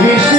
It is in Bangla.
কৃষ্ণ